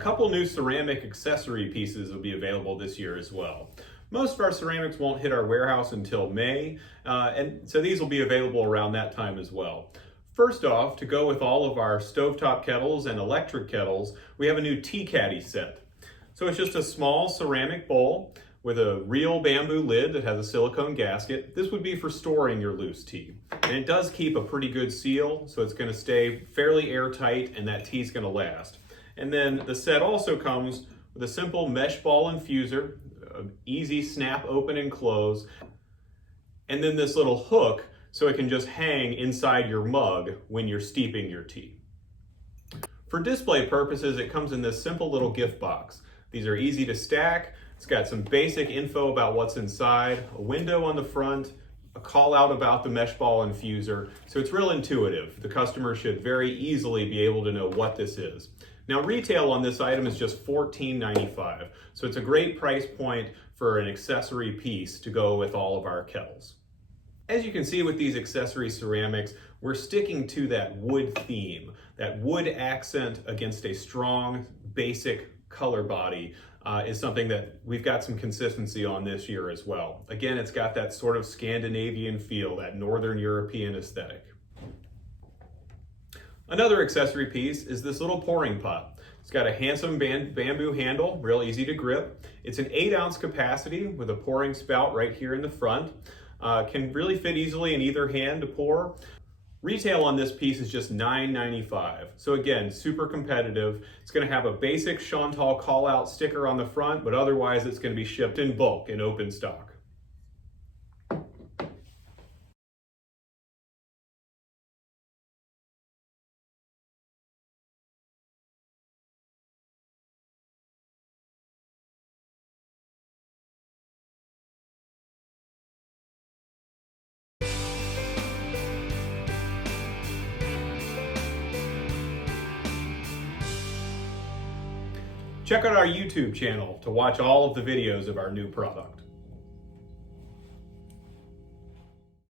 couple new ceramic accessory pieces will be available this year as well. Most of our ceramics won't hit our warehouse until May, and so these will be available around that time as well. First off, to go with all of our stovetop kettles and electric kettles, we have a new Tea Caddy set. So it's just a small ceramic bowl with a real bamboo lid that has a silicone gasket. This would be for storing your loose tea. And it does keep a pretty good seal, so it's gonna stay fairly airtight and that tea's gonna last. And then the set also comes with a simple mesh ball infuser, easy snap open and close, and then this little hook so it can just hang inside your mug when you're steeping your tea. For display purposes, it comes in this simple little gift box. These are easy to stack. It's got some basic info about what's inside, a window on the front, a call out about the mesh ball infuser, so it's real intuitive. The customer should very easily be able to know what this is. Now retail on this item is just $14.95, so it's a great price point for an accessory piece to go with all of our kettles. As you can see with these accessory ceramics, we're sticking to that wood theme, that wood accent against a strong, basic color body is something that we've got some consistency on this year as well. Again, it's got that sort of Scandinavian feel, that Northern European aesthetic. Another accessory piece is this little pouring pot. It's got a handsome bamboo handle, real easy to grip. It's an 8-ounce capacity with a pouring spout right here in the front. Can really fit easily in either hand to pour. Retail on this piece is just $9.95. So again, super competitive. It's gonna have a basic Chantal call-out sticker on the front, but otherwise it's gonna be shipped in bulk in open stock. Check out our YouTube channel to watch all of the videos of our new product.